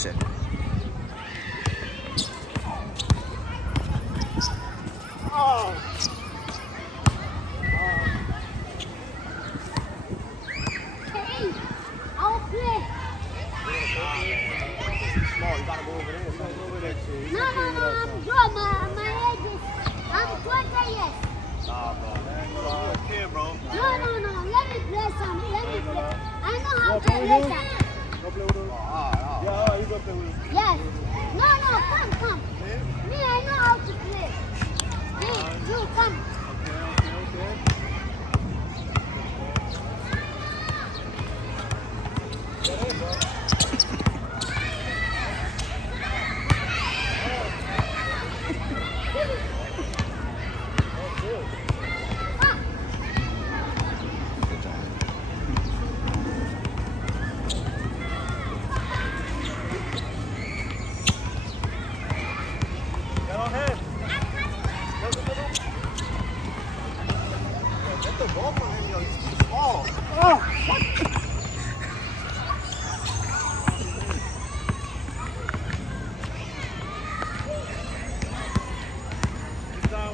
action. Oh. Hey, I'll play. Small, you gotta go over there. You gotta go over there, too. No, I'm grown. My age is, I'm 20 years. Nah, bro. You're a kid, bro. No. Let me play some. Let me play. I know how to play that. Go play with him? Yeah, you go play with him. Yes. No, come. Me, I know how to play. Hey, you come. Okay. Get in, bro. Get on him. Get the ball from him, yo. He's too small. He's down.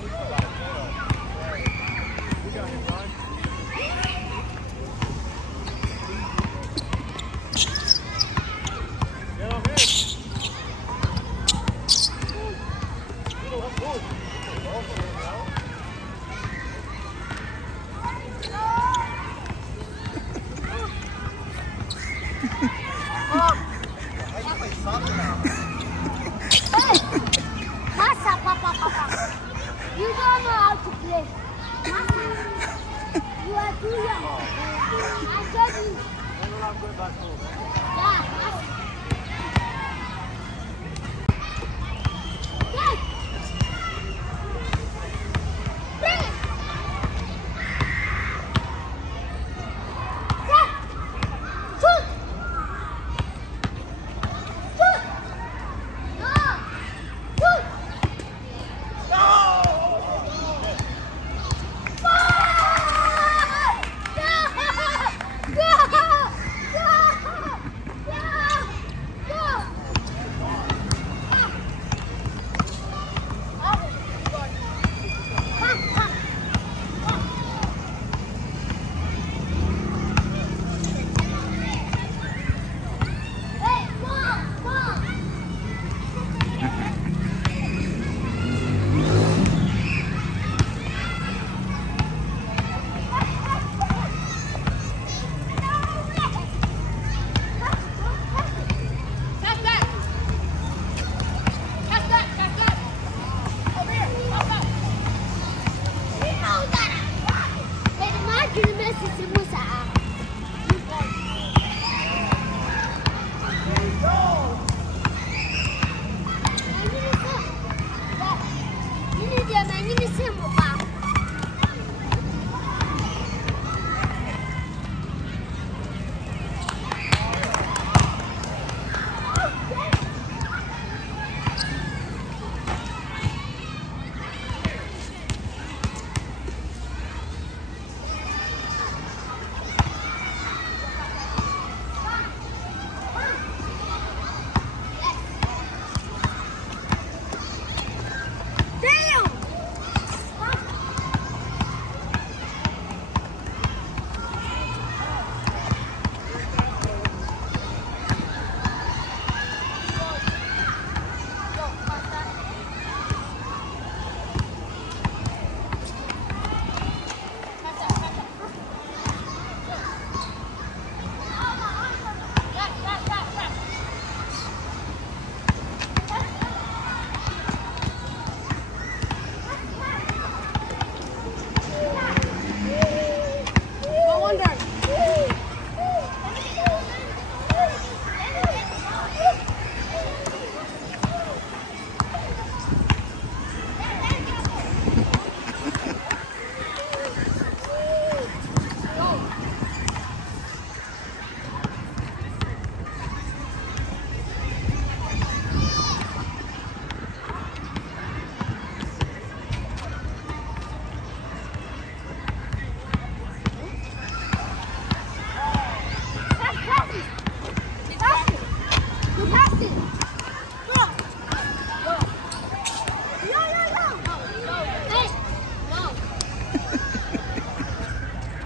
We got him, John. Get on him. Let's go. Ball from him, yo. I can play soccer now. Hey, Massa, Papa. You don't know how to play. Massa, you are too young. I tell you. I'm going back home, man. Yeah. Yes. Bring it. Yes. Shoot. No. Shoot. Go.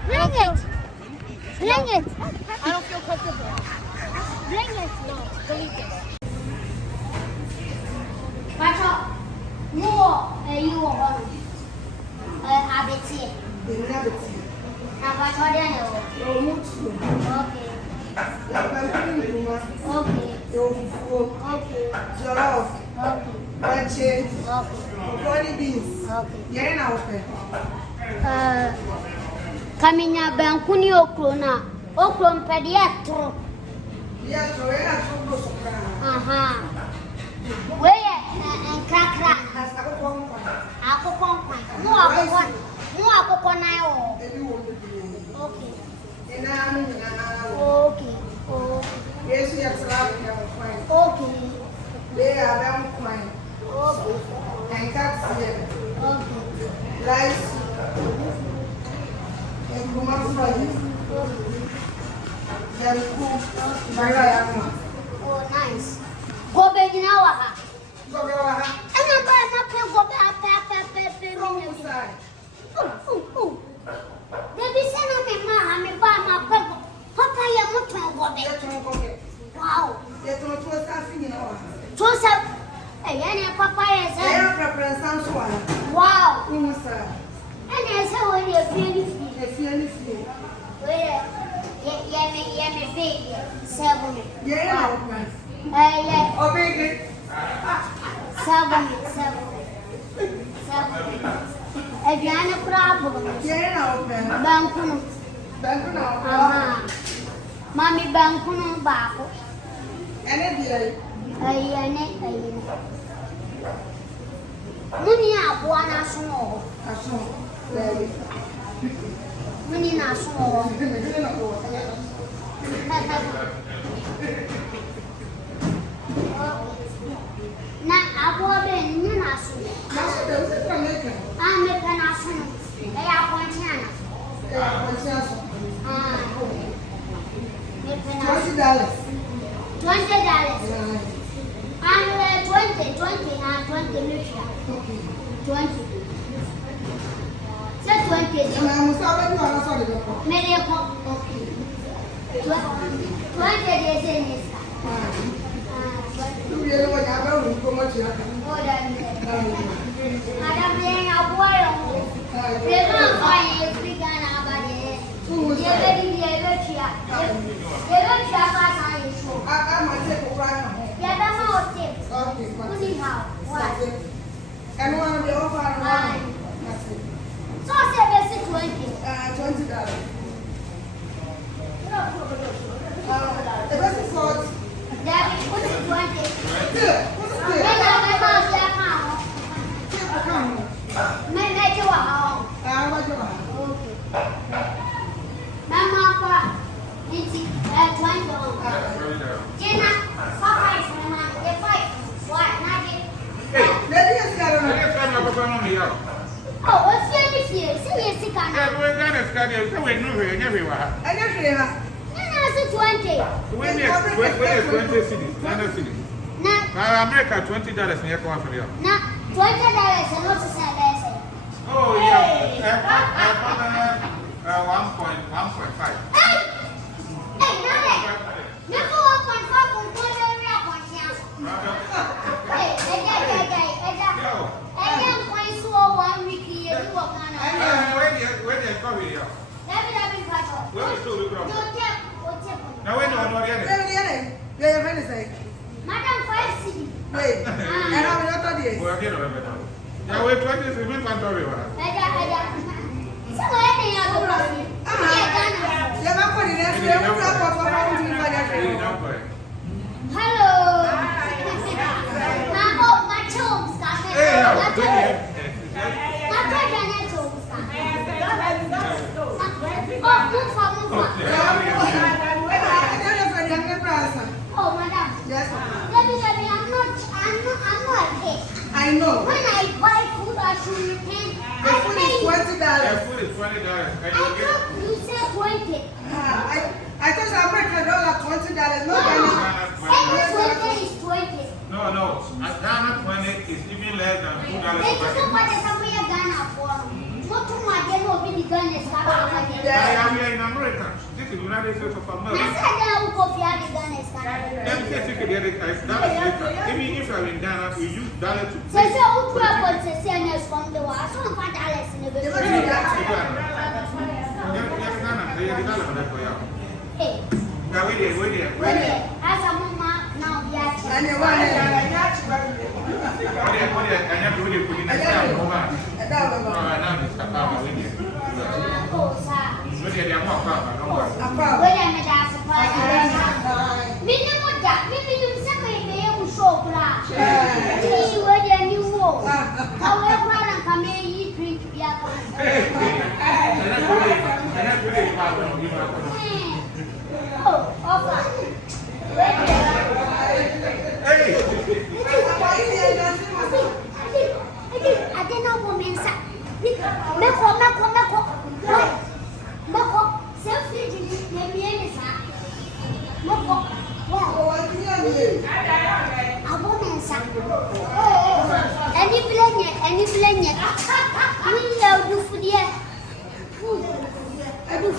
Bring it. Bring it. I don't feel comfortable. Bring it. No, delete this. Pacho, more you are Abeti. Now, Pacho, then you. Okay. Okay. Okay. Jollof, Okay. body beans. Okay. You're not open. Kaminya bankuni okrona. Okron pediatro. Yes, we're not so close to Aha. Where and crackra. As I go on, Ako kon. Mo ako na yo. Okay. and I'm Okay. yes, we have fine. Okay. They are down fine. Okay. And cats here. Okay. Rice. And woman fry. Then cook. Mariah. Oh, nice. Go back now. Go go ahead. And I'm going to go back. From the side. Baby, send me my papa. Papa, you're not going to go back. Get on coffee. Wow. Get on to a staffing in our Joseph, any papa is They are preference and so on. wow. Sir. And I said, when you're feeling free, If you anything. where you may be 7. Yeah, open. Yeah. Oh, baby. 7. If you have a problem, Yeah, open. Bankuno. Bank now. Mommy Bankuno Bako. And it is. Muni abuana sumo. I saw. There. Muni na sumo. Na abuwa be ni na sumo. Now, there's a connection. Ame kana sumo. Ya kontiana. Me kana $20. $20. And 20 Lucia. 20. Say 20. And I'm sorry, you are sorry. Maybe 20 days in this. You really want to have a room for much. Madam, being a boy, we don't find a free gun about it. You're very, I might take a ride home. Okay, and one of the offer around. So, say, 20. $20. The best is called. Daddy, what's it 20? Good. What's it? Make you a home. Mama, it's 20. Jenna, 5. What? Not it. Lady has got Oh, what's your issue? Say yes, you can. I just hear her. No, 20. When is 20 cedis? Ghana cedis. America $20 in your country. Now, $20 and not to say that. Oh, yeah. 1.5. Hey, Nana. Never 1.5 on $20. Hey, I am going to 1 week here. You are going Where they come here? Let me patrol. Where is the problem? Don't tap. Now, when you're not here, You're very sick. Madam 5 city. Wait, and I'm not on this. we're here already. Now, wait 20 cedis. We can't talk about it. So, anything else? You're not putting it. You're not putting it. Hello. Mama, my chums got me. Hey, how My good. chums got me. Oh, move on. Oh, madam. Yes, Baby, I'm not okay. I know. When I buy food, I should return. The food is $20. The food is $20. I thought you said 20. I thought American $20. No, 20 is 20. No. Ghana 20 is even less than $2. They don't want to say Ghana for. What to my day will be the Ghana I am here in America. This is the United States of America. I said that will go for the Ghana. Let me say, even if you are in Ghana, we use dollar to So, who was the same from the war? So, $5 in the Hey. Now, wait there. As a mama, now we are. And the one I have to put in a cell. Oh, sir. Look at the amount of When I'm a surprise, minimum that, maybe you separate the young show. See where the new war. However, I come here, you drink your Oh, offer. I didn't know women say. Moko, self-feeding, maybe any sir. Moko, well,